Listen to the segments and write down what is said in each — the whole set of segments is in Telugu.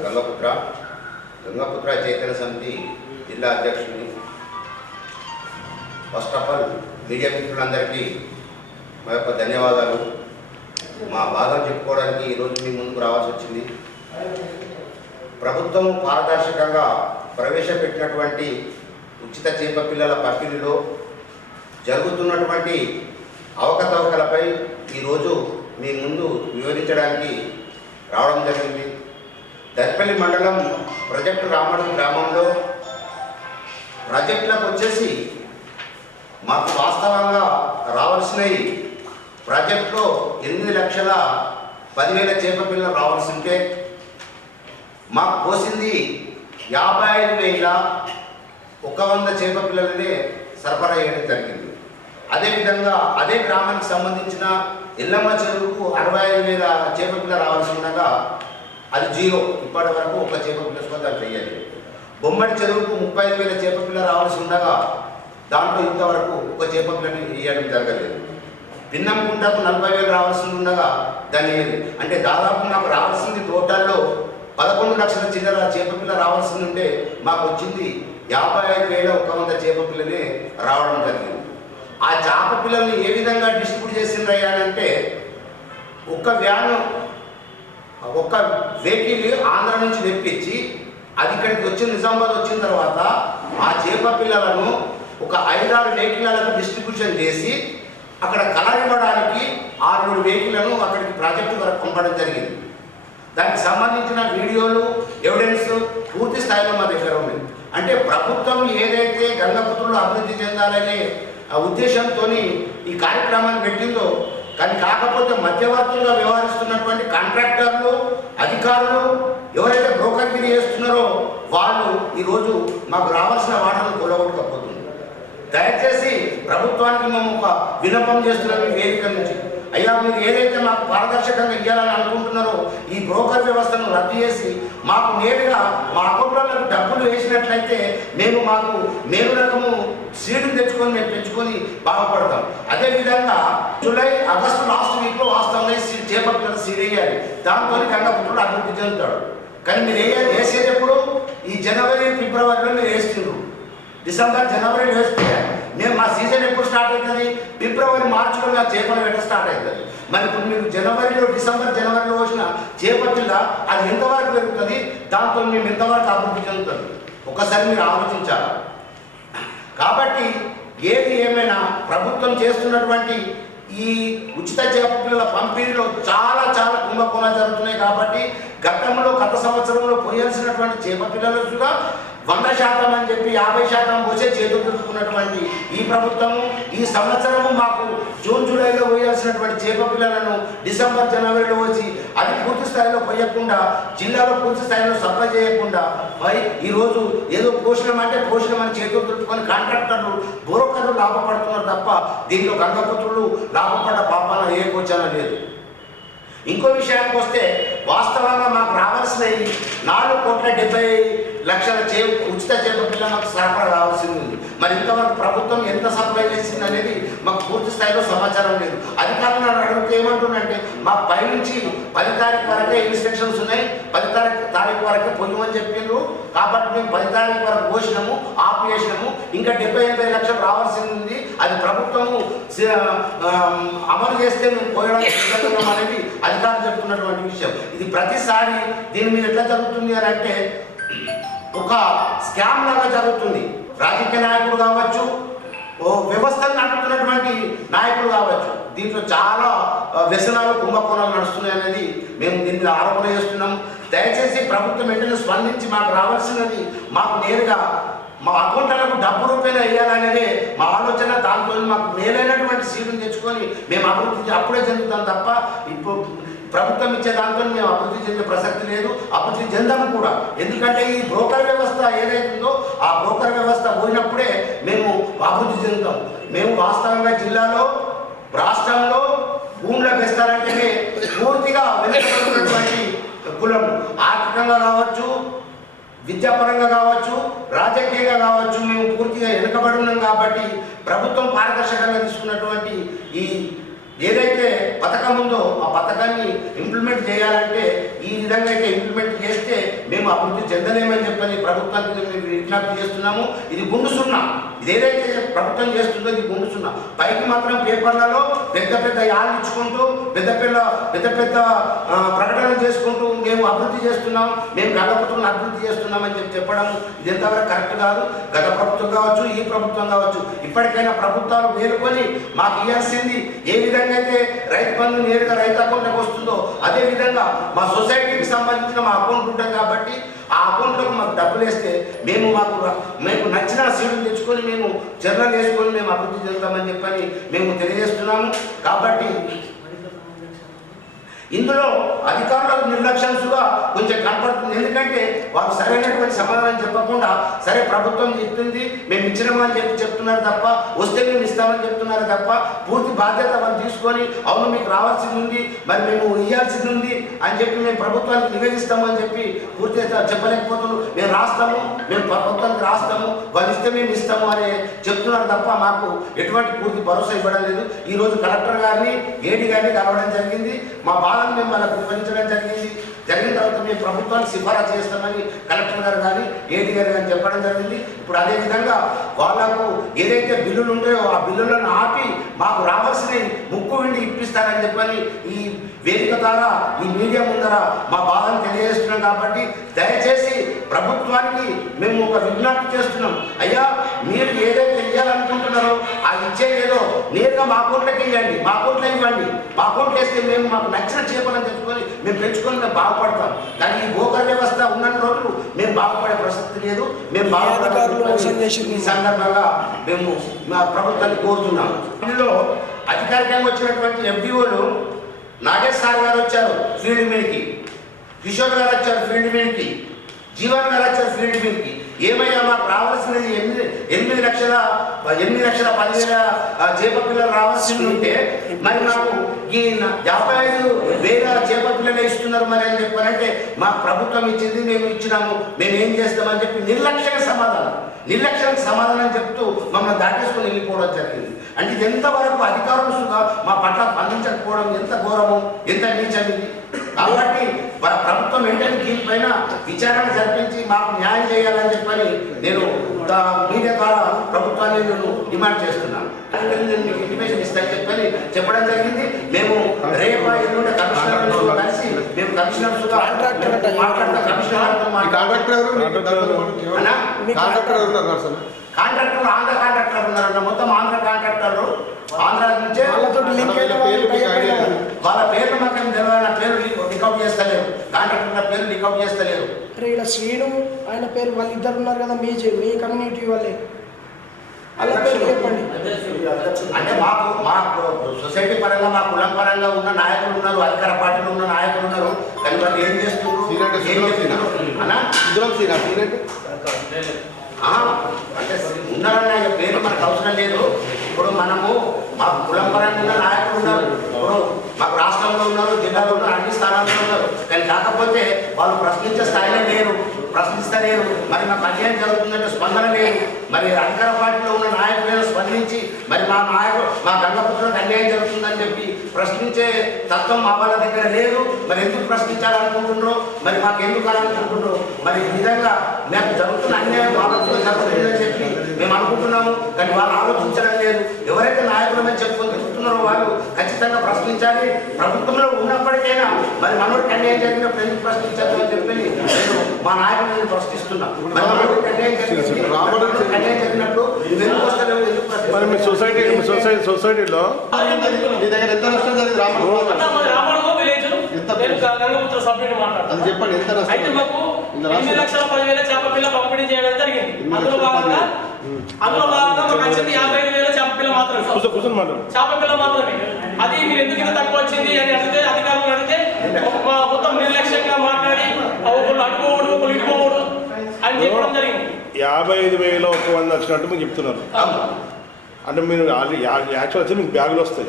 గంగపుత్ర. చైతన్య సమితి జిల్లా అధ్యక్షుడిని. ఫస్ట్ ఆఫ్ ఆల్ మీడియా మిత్రులందరికీ మా యొక్క ధన్యవాదాలు. మా బాధ చెప్పుకోవడానికి ఈరోజు మీ ముందుకు రావాల్సి వచ్చింది. ప్రభుత్వం పారదర్శకంగా ప్రవేశపెట్టినటువంటి ఉచిత చేప పిల్లల పంపిణీలో జరుగుతున్నటువంటి అవకతవకలపై ఈరోజు మీ ముందు వివరించడానికి రావడం జరిగింది. దర్పల్లి మండలం ప్రాజెక్టు రామడు గ్రామంలో ప్రాజెక్టులకు వచ్చేసి మాకు వాస్తవంగా రావాల్సినవి ప్రాజెక్టులో ఎనిమిది లక్షల పదివేల చేప పిల్లలు రావాల్సి ఉంటే మాకు పోసింది యాభై ఐదు వేల ఒక వంద చేప పిల్లలనే సరఫరా చేయడం జరిగింది. అదేవిధంగా అదే గ్రామానికి సంబంధించిన ఎల్లమ్మ చెరువుకు అరవై ఐదు వేల చేప పిల్ల రావాల్సి ఉండగా అది జీరో. ఇప్పటి వరకు ఒక చేప పిల్ల కూడా దాంట్లో వేయాలి బొమ్మడి చెరువుకు ముప్పై ఐదు వేల చేప పిల్ల రావాల్సి ఉండగా దాంట్లో ఇంతవరకు ఒక చేప పిల్లని వేయడం జరగలేదు. పిన్నంకుంటకు నలభై వేలు రావాల్సి ఉండగా దాన్ని అంటే దాదాపు మాకు రావాల్సింది టోటల్లో పదకొండు లక్షల చిల్లర చేప పిల్ల రావాల్సింది ఉంటే మాకు వచ్చింది యాభై ఐదు వేల ఒక వంద చేప పిల్లనే రావడం జరిగింది. ఆ చేప పిల్లల్ని ఏ విధంగా డిస్ట్రిబ్యూట్ చేసిండ్రయ్యా అంటే ఒక్క వ్యాను ఒక్క వెహికల్ ఆంధ్ర నుంచి తెప్పించి అది ఇక్కడికి వచ్చి నిజామాబాద్ వచ్చిన తర్వాత ఆ చేప పిల్లలను ఒక ఐదారు వెహికల్లకు డిస్ట్రిబ్యూషన్ చేసి అక్కడ కలర్ ఇవ్వడానికి ఆరు ఏడు అక్కడికి ప్రాజెక్టు వరకు పంపడం జరిగింది. దానికి సంబంధించిన వీడియోలు ఎవిడెన్స్ పూర్తి స్థాయిలో మా దగ్గర ఉంది. అంటే ప్రభుత్వం ఏదైతే గంగపుత్రులు అభివృద్ధి చెందాలనే ఆ ఉద్దేశంతో ఈ కార్యక్రమాన్ని పెట్టిందో కానీ కాకపోతే మధ్యవర్తులుగా వ్యవహరిస్తున్నటువంటి కాంట్రాక్టర్లు అధికారులు ఎవరైతే బ్రోకర్గిరి చేస్తున్నారో వాళ్ళు ఈరోజు మాకు రావాల్సిన వాటను కూలగొట్టకపోతుంది దయచేసి ప్రభుత్వానికి మేము ఒక విన్నపం చేస్తున్నాం వేదిక నుంచి. అయ్యా మీరు ఏదైతే మాకు పారదర్శకంగా ఇవ్వాలని అనుకుంటున్నారో ఈ బ్రోకర్ వ్యవస్థను రద్దు చేసి మాకు నేరుగా మా అకౌంట్లలో డబ్బులు వేసినట్లయితే మేము మాకు మేలు రకము సీడుని తెచ్చుకొని మేము పెంచుకొని బాగుపడతాం. అదేవిధంగా జూలై ఆగస్టు లాస్ట్ వీక్లో వాస్తవంగా ఈ సీడ్ చేప సీడ్ వేయాలి. దాంతో గంగపుత్రుడు అభివృద్ధి చెందుతాడు. కానీ మీరు వేయాలి వేసేటప్పుడు ఈ జనవరి ఫిబ్రవరిలో మీరు వేస్తున్నారు డిసెంబర్ జనవరిలో వేస్తే మేము మా సీజన్ ఎప్పుడు స్టార్ట్ అవుతుంది? ఫిబ్రవరి మార్చిలో నా చేపల వేట స్టార్ట్ అవుతుంది. మరి ఇప్పుడు మీరు జనవరిలో డిసెంబర్ జనవరిలో వచ్చిన చేపట్టిందా అది ఎంతవరకు పెరుగుతుంది? దాంతో మేము ఎంతవరకు అభివృద్ధి చెందుతుంది ఒకసారి మీరు ఆలోచించాలి. కాబట్టి ఏది ఏమైనా ప్రభుత్వం చేస్తున్నటువంటి ఈ ఉచిత చేప పిల్లల పంపిణీలో చాలా చాలా కుంభకోణాలు జరుగుతున్నాయి కాబట్టి గతంలో గత సంవత్సరంలో పోయాల్సినటువంటి చేప పిల్లలు కూడా వంద శాతం అని చెప్పి యాభై శాతం పోసే చేతులు ఈ ప్రభుత్వము ఈ సంవత్సరము మాకు జూన్ జూలైలో పోయాల్సినటువంటి చేప పిల్లలను డిసెంబర్ జనవరిలో వచ్చి అది పూర్తి స్థాయిలో పోయకుండా జిల్లాలో పూర్తి స్థాయిలో సప్లై చేయకుండా మరి ఈరోజు ఏదో పోషణం అంటే పోషణం అని చేతులు కాంట్రాక్టర్లు బ్రోకర్లు లాభపడుతున్నారు తప్ప దీనిలో గంగపుత్రులు లాభపడ్డ పాపాన ఏ కోచన లేదు. ఇంకో విషయానికి వస్తే వాస్తవంగా మాకు రావాల్సినవి నాలుగు కోట్ల డెబ్బై లక్షల చే ఉచిత చేప పిల్ల మాకు సరఫరా రావాల్సింది ఉంది. మరి ఇంతవరకు ప్రభుత్వం ఎంత సప్లై చేసింది అనేది మాకు పూర్తి స్థాయిలో సమాచారం లేదు. అధికారులు నన్ను అడిగితే ఏమంటుందంటే మాకు పైనుంచి పది తారీఖు వరకే ఇన్స్ట్రక్షన్స్ ఉన్నాయి పది తారీఖు తారీఖు వరకే పొయ్యమని చెప్పిండ్రు కాబట్టి మేము పది తారీఖు వరకు పోసినాము ఆపు చేసినాము ఇంకా డెబ్బై ఎనభై లక్షలు రావాల్సింది ఉంది. అది ప్రభుత్వము సి- అమలు చేస్తే మేము పోయడం అనేది అధికారులు చెప్తున్నటువంటి విషయం. ఇది ప్రతిసారి దీని మీద ఎట్లా జరుగుతుంది అని అంటే ఒక స్కామ్ లాగా జరుగుతుంది. రాజకీయ నాయకుడు కావచ్చు ఓ వ్యవస్థను నడుపుతున్నటువంటి నాయకులు కావచ్చు. దీంట్లో చాలా వ్యసనాలు కుంభకోణాలు నడుస్తున్నాయి అనేది మేము దీని మీద ఆరోపణ చేస్తున్నాం. దయచేసి ప్రభుత్వం వెంటనే స్పందించి మాకు రావాల్సినది మాకు నేరుగా మా అకౌంట్లకు డబ్బు రూపాయలు వేయాలనేది మా ఆలోచన. దాంతో మాకు మేలైనటువంటి సీటును తెచ్చుకొని మేము అభివృద్ధి అప్పుడే చెందుతాం తప్ప ఇప్పుడు ప్రభుత్వం ఇచ్చే దాంతో మేము అభివృద్ధి చెందే ప్రసక్తి లేదు అభివృద్ధి చెందాము కూడా. ఎందుకంటే ఈ బ్రోకర్ వ్యవస్థ ఏదైతుందో ఆ బ్రోకర్ వ్యవస్థ పోయినప్పుడే మేము అభివృద్ధి చెందుతాం. మేము వాస్తవంగా జిల్లాలో రాష్ట్రంలో భూముల బెస్తారంటేనే పూర్తిగా వెనుకబడుతున్నటువంటి కులం. ఆర్థికంగా కావచ్చు విద్యాపరంగా కావచ్చు రాజకీయంగా కావచ్చు మేము పూర్తిగా వెనుకబడి ఉన్నాం కాబట్టి ప్రభుత్వం పారదర్శకంగా తీసుకున్నటువంటి ఈ ఏదైతే పథకం ఉందో ఆ పథకాన్ని ఇంప్లిమెంట్ చేయాలంటే ఈ విధంగా అయితే ఇంప్లిమెంట్ చేస్తే మేము అభివృద్ధి చెందలేమని చెప్పని ప్రభుత్వానికి మేము విజ్ఞప్తి చేస్తున్నాము ఇది గుండు సున్నా. ఏదైతే ప్రభుత్వం చేస్తుందో ఇది గుండు సున్నా. పైకి మాత్రం పేపర్లలో పెద్ద పెద్ద యాళ్ళు ఇచ్చుకుంటూ పెద్ద పెద్ద పెద్ద పెద్ద ప్రకటనలు చేసుకుంటూ మేము అభివృద్ధి చేస్తున్నాం. మేము గణపతులను అభివృద్ధి చేస్తున్నామని చెప్పి చెప్పడం ఇది ఎంతవరకు కరెక్ట్ కాదు. గత ప్రభుత్వం కావచ్చు ఈ ప్రభుత్వం కావచ్చు ఇప్పటికైనా ప్రభుత్వాలు మేలుకొని మాకు ఇవ్వాల్సింది ఏ విధంగా అయితే రైతు బంధు నేరుగా రైతు అకౌంట్లకు వస్తుందో అదే విధంగా మా సొసైటీకి సంబంధించిన మా అకౌంట్ ఉంటుంది కాబట్టి ఆ అకౌంట్లోకి మాకు డబ్బులు వేస్తే మేము మాకు మేము నచ్చిన సీట్లు తెచ్చుకొని మేము చర్యలు వేసుకొని మేము అభివృద్ధి చెందుతామని చెప్పని మేము తెలియజేస్తున్నాము. కాబట్టి ఇందులో అధికారులకు నిర్లక్ష్యంగా కొంచెం కనపడుతుంది. ఎందుకంటే వారు సరైనటువంటి సమాధానం చెప్పకుండా సరే ప్రభుత్వం చెప్తుంది మేము ఇచ్చినామని చెప్పి చెప్తున్నారు తప్ప వస్తే మేము ఇస్తామని చెప్తున్నారు తప్ప పూర్తి బాధ్యత మనం తీసుకొని అవును మీకు రావాల్సింది ఉంది మరి మేము ఇవ్వాల్సింది ఉంది అని చెప్పి మేము ప్రభుత్వానికి నివేదిస్తామని చెప్పి పూర్తిగా చెప్పలేకపోతున్నాం మేము రాస్తాము మేము ప్రభుత్వానికి రాస్తాము వాళ్ళు ఇస్తే మేము ఇస్తాము అని చెప్తున్నారు తప్ప మాకు ఎటువంటి పూర్తి భరోసా ఇవ్వడం లేదు. ఈరోజు కలెక్టర్ గారిని ఏడి గారిని కలవడం జరిగింది. మా బాధ బాధను మేము వాళ్ళకు వివరించడం జరిగింది. జరిగిన తర్వాత మేము ప్రభుత్వానికి సిఫారసు చేస్తామని కలెక్టర్ గారు కానీ ఏది గారు కానీ చెప్పడం జరిగింది. ఇప్పుడు అదేవిధంగా వాళ్ళకు ఏదైతే బిల్లులు ఉంటాయో ఆ బిల్లులను ఆపి మాకు రావాల్సినవి ముక్కు విండి ఇప్పిస్తారని చెప్పని ఈ వేదిక ద్వారా ఈ మీడియా ముందర మా బాధను తెలియజేస్తున్నాం కాబట్టి దయచేసి ప్రభుత్వానికి మేము ఒక విజ్ఞప్తి చేస్తున్నాం. అయ్యా మీరు ఏదైతే ఇవ్వాలనుకుంటున్నారో ఆ ఇచ్చేది ఏదో నేరుగా మా అకౌంట్లోకి ఇవ్వండి మా అకౌంట్లో ఇవ్వండి. మా అకౌంట్లో వేస్తే మేము మాకు నచ్చిన చేపలను తెచ్చుకొని మేము పెంచుకొని మేము బాగుపడతాం. కానీ ఈ భూకర వ్యవస్థ ఉన్న రోజులు మేము బాగుపడే ప్రసక్తి లేదు. మేము బాగుపడే. ఈ సందర్భంగా మేము మా ప్రభుత్వాన్ని కోరుతున్నాం. ఇందులో అధికారికంగా వచ్చినటువంటి ఎఫ్డిఓలు నాగేష్ సార్ గారు వచ్చారు ఫీల్డ్ మీదకి. కిషోర్ గారు వచ్చారు ఫీల్డ్ మీదకి. జీవాన్ని ఎలా వచ్చారు ఫీల్డ్ ఏమయ్యా ఏమైనా మాకు రావాల్సినది ఎనిమిది ఎనిమిది లక్షల ఎనిమిది లక్షల పదివేల చేప పిల్లలు రావాల్సింది ఉంటే మరి మాకు ఈ యాభై ఐదు వేల చేప పిల్లలు ఇస్తున్నారు మరి అని చెప్పారంటే మా ప్రభుత్వం ఇచ్చింది మేము ఇచ్చినాము మేము ఏం చేస్తామని చెప్పి నిర్లక్ష్యంగా సమాధానం. నిర్లక్ష్యానికి సమాధానం చెప్తూ మమ్మల్ని దాటేసుకొని వెళ్ళిపోవడం జరిగింది. అంటే ఇది ఎంతవరకు అధికారులు సుగా మా పట్ల స్పందించకపోవడం ఎంత ఘోరము ఎంత నీచం ఇది కాబట్టి ప్ర- ప్రభుత్వం వెంటనే దీనిపైన విచారణ జరిపించి మాకు న్యాయం చేయాలని చెప్పని నేను మీడియా ద్వారా ప్రభుత్వాన్ని నేను డిమాండ్ చేస్తున్నాను. నేను మీకు ఇంటిమేషన్ ఇస్తాను చెప్పని చెప్పడం జరిగింది. మేము రేపు ఎల్లుండి కమిషనర్ కలిసి మేము కమిషనర్ మాట్లాడతాం కమిషనర్ కాంట్రాక్టర్ ఆంధ్ర కాంట్రాక్టర్ ఉన్నారన్న మొత్తం ఆంధ్ర కాంట్రాక్టర్లు ఆంధ్ర నుంచే లింక్ అయిన వాళ్ళు పేర్లు మీకు ఐడియా భయపడ్డారు. ఉంది. వాళ్ళ పేర్లు మాకేం తెలియదు పేరు రికౌట్ చేస్తలేరు. కాంట్రాక్టర్ల పేరు రికౌట్ చేస్తలేరు. అరే ఇక్కడ శ్రీను ఆయన పేరు వాళ్ళు ఇద్దరు ఉన్నారు కదా మీ మీ కమ్యూనిటీ వాళ్ళే. వాళ్ళ పేరు చెప్పండి. అంటే మాకు మా సొసైటీ పరంగా మా కులం పరంగా ఉన్న నాయకులు ఉన్నారు అధికార పార్టీలో ఉన్న నాయకులు ఉన్నారు. కానీ వాళ్ళు ఏం చేస్తున్నారు? అంటే? అన్నా? అంటే? ఉన్నారన్న పేరు మనకు అవసరం లేదు. ఇప్పుడు మనము మా కులం పరంగా నాయకులు ఉన్నారు. ఇప్పుడు మాకు రాష్ట్రంలో ఉన్నారు జిల్లాలో ఉన్నారు అన్ని స్థానాల్లో ఉన్నారు. కానీ కాకపోతే వాళ్ళు ప్రశ్నించే స్థాయిలో లేరు. ప్రశ్నిస్తలేరు మరి మాకు అన్యాయం జరుగుతుందంటే స్పందన లేదు. మరి అధికార పార్టీలో ఉన్న నాయకులను స్పందించి మరి మా నాయకుడు మా గంగపుత్రులకు అన్యాయం జరుగుతుందని చెప్పి ప్రశ్నించే తత్వం మా వాళ్ళ దగ్గర లేదు. మరి ఎందుకు ప్రశ్నించాలనుకుంటున్నారో? మరి మాకు ఎందుకు అనుకుంటున్నారో మరి ఈ విధంగా మేము జరుగుతున్న అన్యాయం వాళ్ళతో జరుగుతుందని చెప్పి మేము అనుకుంటున్నాము. కానీ వాళ్ళు ఆలోచించడం లేదు. ఎవరైతే నాయకులమని చెప్పుకుంటున్నారు తిరుగుతున్నారో వాళ్ళు ఖచ్చితంగా ప్రశ్నించాలి. ప్రభుత్వంలో ఉన్నప్పటికైనా మరి మనోడికి అన్యాయం జరిగినప్పుడు ఎందుకు ప్రశ్నించారు అని చెప్పి నేను మా నాయకుడిని ప్రశ్నిస్తున్నా. మరి మనోడికి అన్యాయం జరిగింది జరిగినప్పుడు ఎందుకు ఎందుకు ప్రశ్నిస్తావు? సొసైటీ మీ సొసైటీ సొసైటీలో మీ దగ్గర ఎంత నష్టం జరిగింది? రామరావు అన్న మాది రామడుగు విలేజ్ ఎంత గంగపుత్ర సభ్యుని మాట్లాడతాను. అది చెప్పండి ఎంత అయితే మాకు ఎనిమిది లక్షల పదివేల చేప పిల్ల పంపిణీ చేయడం జరిగింది. అందులో భాగంగా. అందులో భాగంగా మాకు వచ్చింది యాభై ఐదు వేల చేప పిల్ల మాత్రమే చేప పిల్ల మాత్రమే. అది మీరు ఎందుకు ఇంత తక్కువ వచ్చింది అని అడిగితే అధికారులు అడిగితే మా మొత్తం నిర్లక్ష్యంగా మాట్లాడి ఒకళ్ళు అడుకోవడు ఒకళ్ళు ఇటుకోవడు అని చెప్పడం జరిగింది. యాభై ఐదు వేల ఒక వంద వచ్చినట్టు మీకు చెప్తున్నారు. అంటే మీరు యాక్చువల్ వచ్చి మీకు బ్యాగులు వస్తాయి.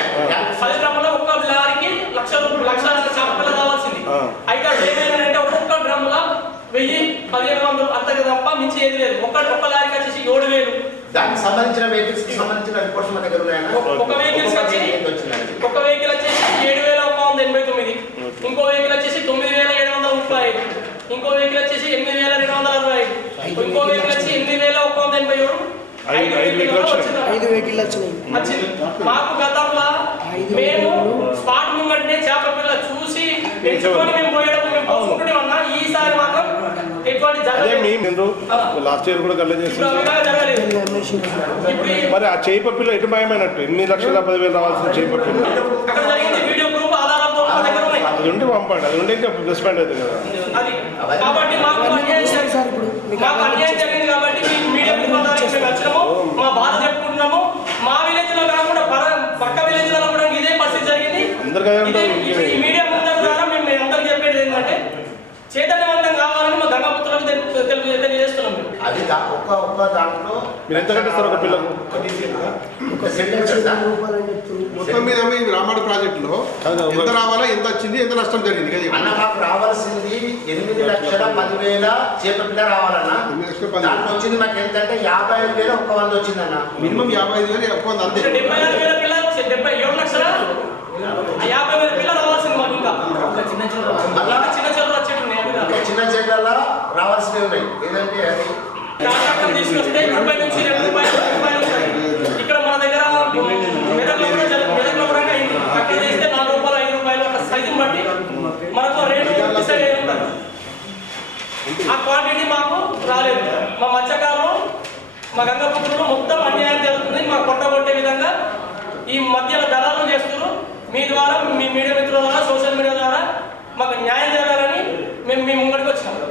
డ్రమ్ములో ఒక్క లారీకి లక్ష లక్ష చేప పిల్ల కావాల్సింది. అయితే ఏమైందంటే ఒక్కొక్క డ్రమ్ముల వెయ్యి పదిహేను వందలు. అంతకు తప్ప మించి ఏది లేదు. ఒక్క ఒక్క లారీకి వచ్చేసి ఏడు వేలు. దానికి సంబంధించిన వెహికల్స్కి సంబంధించిన రిపోర్ట్స్ మన దగ్గర ఉన్నాయన్నా ఒక- ఒక్కొక్క వచ్చి- ఒక వెహికల్ వచ్చేసి ఏడు వేల ఒక వంద ఎనభై తొమ్మిది. ఇంకో వెహికల్ వచ్చేసి తొమ్మిది వేల ఏడు వందల ముప్పై. ఐదు ఇంకో వెహికల్ వచ్చేసి ఎనిమిది వేల రెండు వందల అరవై. ఐదు ఇంకో వెహికల్ వచ్చి ఎనిమిది వేల ఒక వంద ఎనభై ఏడు. ఐదు- ఐదు వెహికల్ వచ్చినాయి. ఐదు వెహికల్ వచ్చినాయి. వచ్చింది. మాకు గతంలో మేము స్పాట్ ముంగంటే చేప పిల్ల చూసి పెంచుకొని మేము పోయేటప్పుడు మేము పోసుకుంటూనే ఉన్నా. ఈసారి మాత్రం ఎటువంటి జరగలేదు. లాస్ట్ ఇయర్ కూడా గల్ల ఈ- మరి ఆ చేయి పప్పిలో ఎటు భయమైనట్టు? ఎనిమిది లక్షల పదివేలు రావాల్సిన దగ్గర ఉన్నాయి. అది ఉంటే పంపండి అది ఉంటే ఇంకా ప్లస్ పాయింట్ అవుతుంది కదా. అది. కాబట్టి మాకు అవన్నీ అన్యాయం చూస్తారు సార్ జరిగింది. ఇప్పుడు. మీకు మాకు అవన్నీ అన్యాయం జరిగింది కాబట్టి మీ మీడియా మిత్రులందరికీ మేము వచ్చినాము మా బాధ చెప్పుకుంటున్నాము మా విలేజ్లో కాకుండా పర- పక్క విలేజ్లో కూడా ఇదే పరిస్థితి జరిగింది అందరికీ అదే ఇదే- ఉంటుంది. ఇప్పుడు ఈ మీడియా ముందర ద్వారా మేము మీ అందరికీ చెప్పేది ఏంటంటే చైతన్యవంతం కావాలని మా గంగాపుత్రులకు తెలు- తెలు- తెలియజేస్తున్నాం మేము. అది ఒక్క ఒక్క దాంట్లో మీరు ఎంత కట్టిస్తారు ఒక చెప్తున్నారు. మొత్తం మీద మీ రామాడు ప్రాజెక్టులో ఎంత రావాలా ఎంత వచ్చింది ఎంత నష్టం జరిగింది? కదా అన్న మాకు రావాల్సింది ఎనిమిది లక్షల పదివేల చేప పిల్ల రావాలన్నా. ఎనిమిది లక్షల పది దాంట్లో వచ్చింది మాకు ఎంతంటే యాభై ఐదు వేల ఒక్క వంద వచ్చిందన్న. మినిమం యాభై ఐదు వేలు ఎక్కువ ఉంది అంతే. డెబ్బై వేల డెబ్బై ఏడు లక్షల యాభై వేల పిల్ల రావాల్సింది మాకు ఇంకా. చిన్న చిన్న రావాల్సినవి ఉన్నాయి. ఏదంటే అది? కాంట్రాక్టర్ తీసుకొస్తే రూపాయి నుంచి రెండు రూపాయలు రూపాయలు ఉంటాయి. ఇక్కడ మన దగ్గర మెదక్లో కూడా మెదక్లో చేస్తే నాలుగు రూపాయలు ఐదు రూపాయలు ఒక సైజుని బట్టి మనకు రేటు డిసైడ్ అయి ఉంటుంది ఆ క్వాంటిటీ మాకు రాలేదు. మా మత్స్యకారులు మా గంగపుత్రులు మొత్తం అన్యాయం జరుగుతుంది. మా కొట్టగొట్టే విధంగా ఈ మధ్యలో దళాలు చేస్తున్నారు. మీ ద్వారా మీ మీడియా మిత్రుల ద్వారా సోషల్ మీడియా ద్వారా మాకు న్యాయం జరగాలని మేము మీ ముంగడికి వచ్చినాం.